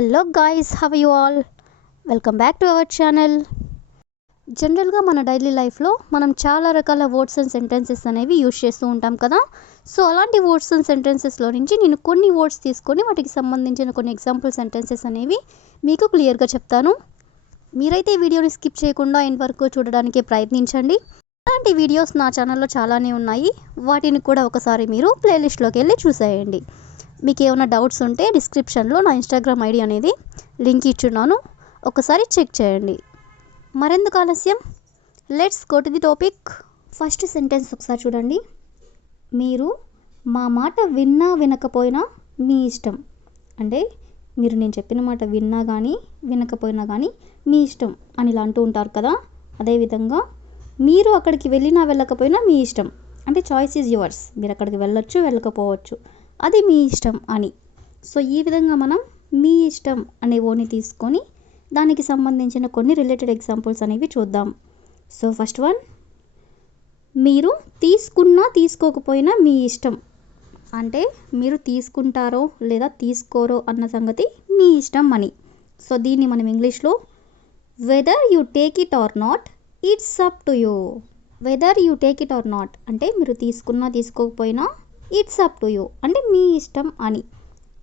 Hello guys, have you all? Welcome back to our channel. జనరల్గా మన daily లైఫ్లో మనం చాలా రకాల వర్డ్స్ అండ్ సెంటెన్సెస్ అనేవి యూజ్ చేస్తూ ఉంటాం కదా. సో అలాంటి వర్డ్స్ అండ్ సెంటెన్సెస్లో నుంచి నేను కొన్ని వర్డ్స్ తీసుకొని వాటికి సంబంధించిన కొన్ని ఎగ్జాంపుల్ సెంటెన్సెస్ అనేవి మీకు క్లియర్గా చెప్తాను. మీరైతే ఈ వీడియోని స్కిప్ చేయకుండా ఎండ్ వరకు చూడడానికి ప్రయత్నించండి. అలాంటి వీడియోస్ నా ఛానల్లో చాలానే ఉన్నాయి, వాటిని కూడా ఒకసారి మీరు ప్లేలిస్ట్లోకి వెళ్ళి చూసేయండి. మీకు ఏమైనా డౌట్స్ ఉంటే డిస్క్రిప్షన్లో నా ఇన్స్టాగ్రామ్ ఐడి అనేది లింక్ ఇచ్చున్నాను, ఒకసారి చెక్ చేయండి. మరెందుకు ఆలస్యం, let's go to the topic. First sentence ఒకసారి చూడండి. మీరు మా మాట విన్నా వినకపోయినా మీ ఇష్టం. అంటే మీరు నేను చెప్పిన మాట విన్నా కానీ వినకపోయినా కానీ మీ ఇష్టం అని ఇలా అంటూ ఉంటారు కదా. అదేవిధంగా మీరు అక్కడికి వెళ్ళినా వెళ్ళకపోయినా మీ ఇష్టం, అంటే చాయిస్ ఈజ్ యువర్స్. మీరు అక్కడికి వెళ్ళొచ్చు వెళ్ళకపోవచ్చు, అది మీ ఇష్టం అని. సో ఈ విధంగా మనం మీ ఇష్టం అనే వర్డ్ని తీసుకొని దానికి సంబంధించిన కొన్ని రిలేటెడ్ ఎగ్జాంపుల్స్ అనేవి చూద్దాం. సో ఫస్ట్ వన్, మీరు తీసుకున్నా తీసుకోకపోయినా మీ ఇష్టం. అంటే మీరు తీసుకుంటారో లేదా తీసుకోరో అన్న సంగతి మీ ఇష్టం అని. సో దీన్ని మనం ఇంగ్లీష్లో whether you take it or not, it's up to you. Whether you take it or not అంటే మీరు తీసుకున్నా తీసుకోకపోయినా ఇట్స్ అప్ టు యూ అంటే మీ ఇష్టం అని.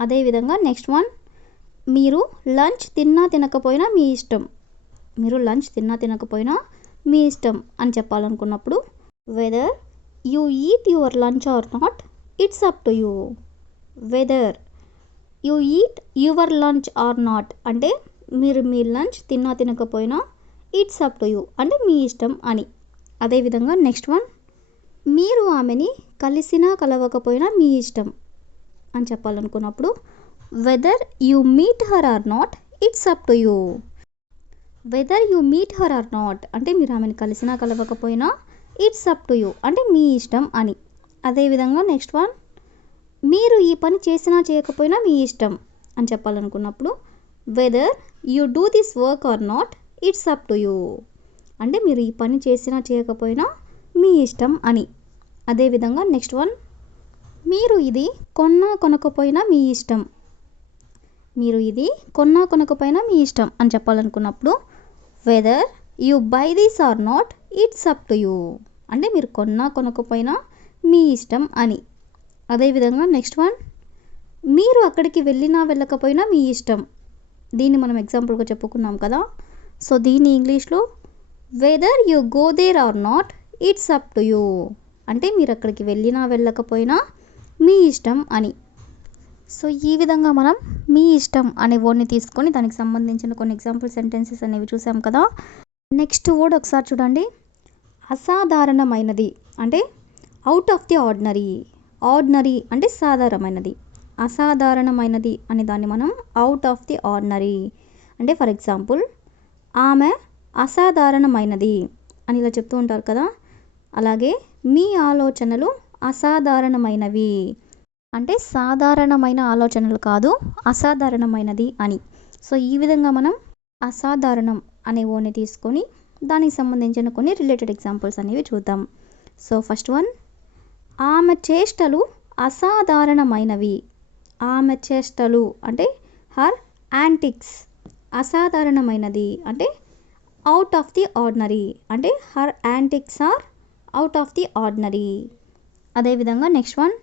అదేవిధంగా నెక్స్ట్ వన్, మీరు లంచ్ తిన్నా తినకపోయినా మీ ఇష్టం. మీరు లంచ్ తిన్నా తినకపోయినా మీ ఇష్టం అని చెప్పాలనుకున్నప్పుడు whether you eat your lunch or not, it's up to you. Whether you eat your lunch or not అంటే మీరు మీ లంచ్ తిన్నా తినకపోయినా ఇట్స్ అప్ టు యూ అంటే మీ ఇష్టం అని. అదేవిధంగా నెక్స్ట్ వన్, మీరు ఆమెని కలిసినా కలవకపోయినా మీ ఇష్టం అని చెప్పాలనుకున్నప్పుడు whether you meet her or not, it's up to you. Whether you meet her or not అంటే మీరు ఆమెను కలిసినా కలవకపోయినా ఇట్స్ అప్ టు యూ అంటే మీ ఇష్టం అని. అదేవిధంగా నెక్స్ట్ వన్, మీరు ఈ పని చేసినా చేయకపోయినా మీ ఇష్టం అని చెప్పాలనుకున్నప్పుడు whether you do this work or not, it's up to you అంటే మీరు ఈ పని చేసినా చేయకపోయినా మీ ఇష్టం అని. అదేవిధంగా నెక్స్ట్ వన్, మీరు ఇది కొన్నా కొనకపోయినా మీ ఇష్టం. మీరు ఇది కొన్నా కొనకపోయినా మీ ఇష్టం అని చెప్పాలనుకున్నప్పుడు whether you buy this or not, it's up to you అంటే మీరు కొన్నా కొనకపోయినా మీ ఇష్టం అని. అదేవిధంగా నెక్స్ట్ వన్, మీరు అక్కడికి వెళ్ళినా వెళ్ళకపోయినా మీ ఇష్టం. దీన్ని మనం ఎగ్జాంపుల్గా చెప్పుకున్నాం కదా. సో దీన్ని ఇంగ్లీష్లో whether you go there or not, it's up to you అంటే మీరు అక్కడికి వెళ్ళినా వెళ్ళకపోయినా మీ ఇష్టం అని. సో ఈ విధంగా మనం మీ ఇష్టం అనే వర్డ్ని తీసుకొని దానికి సంబంధించిన కొన్ని ఎగ్జాంపుల్ సెంటెన్సెస్ అనేవి చూసాం కదా. నెక్స్ట్ వర్డ్ ఒకసారి చూడండి. అసాధారణమైనది అంటే out of the ordinary. Ordinary అంటే సాధారణమైనది, అసాధారణమైనది అనే దాన్ని మనం అవుట్ ఆఫ్ ది ఆర్డినరీ అంటే ఫర్ ఎగ్జాంపుల్ ఆమె అసాధారణమైనది అని ఇలా చెప్తూ ఉంటారు కదా. అలాగే మీ ఆలోచనలు అసాధారణమైనవి అంటే సాధారణమైన ఆలోచనలు కాదు, అసాధారణమైనది అని. సో ఈ విధంగా మనం అసాధారణం అనే వర్డ్ని తీసుకొని దానికి సంబంధించిన కొన్ని రిలేటెడ్ ఎగ్జాంపుల్స్ అనేవి చూద్దాం. సో ఫస్ట్ వన్, ఆమె చేష్టలు అసాధారణమైనవి. ఆమె చేష్టలు అంటే హర్ యాంటిక్స్. అసాధారణమైనది అంటే అవుట్ ఆఫ్ ది ఆర్డినరీ అంటే her antics are out of the ordinary. అదేవిధంగా నెక్స్ట్ వన్,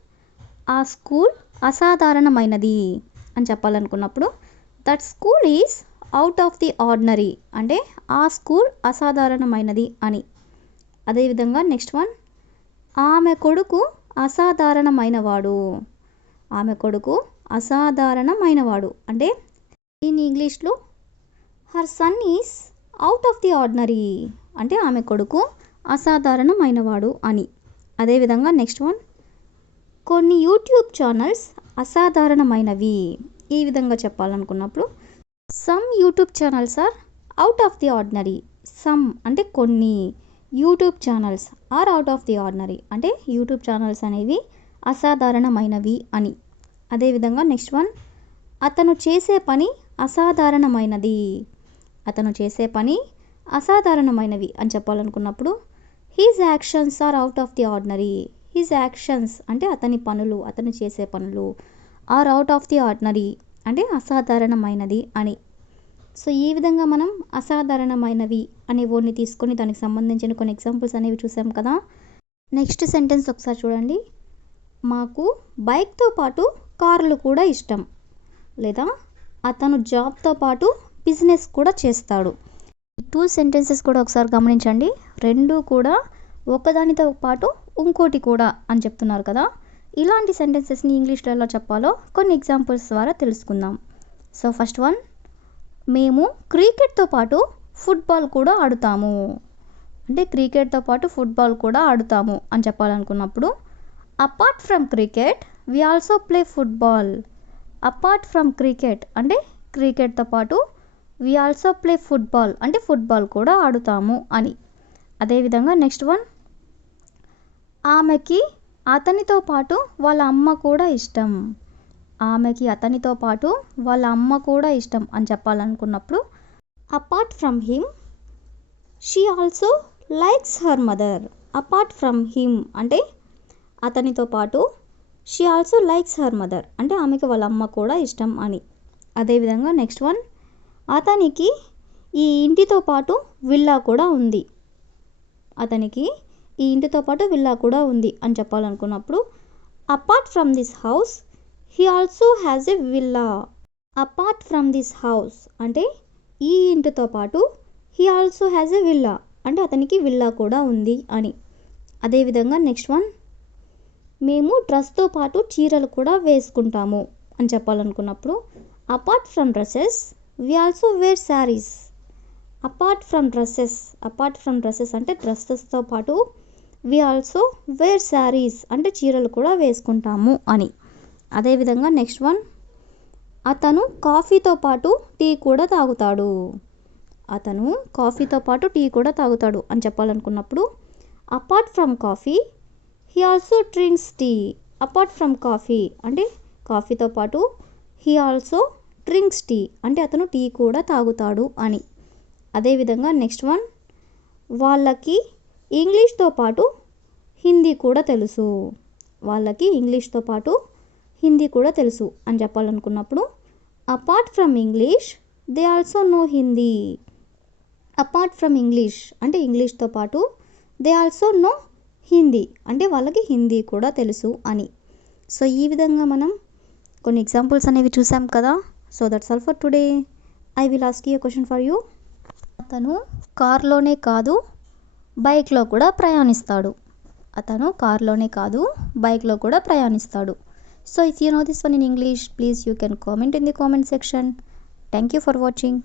ఆ స్కూల్ అసాధారణమైనది అని చెప్పాలనుకున్నప్పుడు that school is out of the ordinary అంటే ఆ స్కూల్ అసాధారణమైనది అని. అదేవిధంగా నెక్స్ట్ వన్, ఆమె కొడుకు అసాధారణమైనవాడు. ఆమె కొడుకు అసాధారణమైనవాడు అంటే దీని ఇంగ్లీష్లో her son is out of the ordinary అంటే ఆమె కొడుకు అసాధారణమైనవాడు అని. అదేవిధంగా నెక్స్ట్ వన్, కొన్ని యూట్యూబ్ ఛానల్స్ అసాధారణమైనవి. ఈ విధంగా చెప్పాలనుకున్నప్పుడు some YouTube channels are out of the ordinary. Some అంటే కొన్ని, YouTube channels are out of the ordinary అంటే యూట్యూబ్ ఛానల్స్ అనేవి అసాధారణమైనవి అని. అదేవిధంగా నెక్స్ట్ వన్, అతను చేసే పని అసాధారణమైనది. అతను చేసే పని అసాధారణమైనవి అని చెప్పాలనుకున్నప్పుడు his actions are out of the ordinary. His actions అంటే అతని పనులు, అతను చేసే పనులు are out of the ordinary అంటే అసాధారణమైనది అని. సో ఈ విధంగా మనం అసాధారణమైనవి అనే వర్డ్ని తీసుకొని దానికి సంబంధించిన కొన్ని ఎగ్జాంపుల్స్ అనేవి చూసాం కదా. నెక్స్ట్ సెంటెన్స్ ఒకసారి చూడండి. మాకు బైక్తో పాటు కార్లు కూడా ఇష్టం, లేదా అతను జాబ్తో పాటు బిజినెస్ కూడా చేస్తాడు. ఈ 2 సెంటెన్సెస్ కూడా ఒకసారి గమనించండి. రెండు కూడా ఒకదానితో పాటు ఇంకోటి కూడా అని చెప్తున్నారు కదా. ఇలాంటి సెంటెన్సెస్ని ఇంగ్లీష్లో ఎలా చెప్పాలో కొన్ని ఎగ్జాంపుల్స్ ద్వారా తెలుసుకుందాం. సో ఫస్ట్ వన్, మేము క్రికెట్తో పాటు ఫుట్బాల్ కూడా ఆడుతాము. అంటే క్రికెట్తో పాటు ఫుట్బాల్ కూడా ఆడుతాము అని చెప్పాలనుకున్నప్పుడు apart from cricket we also play football. Apart from cricket అంటే క్రికెట్తో పాటు వి ఆల్సో ప్లే ఫుట్బాల్ అంటే ఫుట్బాల్ కూడా ఆడుతాము అని. అదేవిధంగా నెక్స్ట్ వన్, ఆమెకి అతనితో పాటు వాళ్ళ అమ్మ కూడా ఇష్టం. ఆమెకి అతనితో పాటు వాళ్ళ అమ్మ కూడా ఇష్టం అని చెప్పాలనుకున్నప్పుడు apart from him she also likes her mother. Apart from him అంటే అతనితో పాటు she also likes her mother అంటే ఆమెకి వాళ్ళ అమ్మ కూడా ఇష్టం అని. అదేవిధంగా నెక్స్ట్ వన్, అతనికి ఈ ఇంటితో పాటు విల్లా కూడా ఉంది. అతనికి ఈ ఇంటితో పాటు విల్లా కూడా ఉంది అని చెప్పాలనుకున్నప్పుడు apart from this house he also has a villa. Apart from this house అంటే ఈ ఇంటితో పాటు he also has a villa అంటే అతనికి విల్లా కూడా ఉంది అని. అదేవిధంగా నెక్స్ట్ వన్, మేము డ్రెస్తో పాటు చీరలు కూడా వేసుకుంటాము అని చెప్పాలనుకున్నప్పుడు apart from dresses we also wear saris. Apart from dresses అంటే డ్రెస్సెస్తో పాటు వి ఆల్సో వేర్ శారీస్ అంటే చీరలు కూడా వేసుకుంటాము అని. అదేవిధంగా నెక్స్ట్ వన్, అతను కాఫీతో పాటు టీ కూడా తాగుతాడు. అతను కాఫీతో పాటు టీ కూడా తాగుతాడు అని చెప్పాలనుకున్నప్పుడు apart from coffee he also drinks tea. Apart from coffee అంటే కాఫీతో పాటు హీ ఆల్సో డ్రింక్స్ టీ అంటే అతను టీ కూడా తాగుతాడు అని. అదేవిధంగా నెక్స్ట్ వన్, వాళ్ళకి ఇంగ్లీష్తో పాటు హిందీ కూడా తెలుసు. వాళ్ళకి ఇంగ్లీష్తో పాటు హిందీ కూడా తెలుసు అని చెప్పాలనుకున్నప్పుడు apart from English they also know Hindi. Apart from English అంటే ఇంగ్లీష్తో పాటు దే ఆల్సో నో హిందీ అంటే వాళ్ళకి హిందీ కూడా తెలుసు అని. సో ఈ విధంగా మనం కొన్ని ఎగ్జాంపుల్స్ అనేవి చూసాం కదా. So that's all for today. I will ask you question for you. అతను కార్లోనే కాదు బైక్లో కూడా ప్రయాణిస్తాడు. అతను కార్లోనే కాదు బైక్లో కూడా ప్రయాణిస్తాడు. So if you know this one in English, please you can comment in the comment section. Thank you for watching.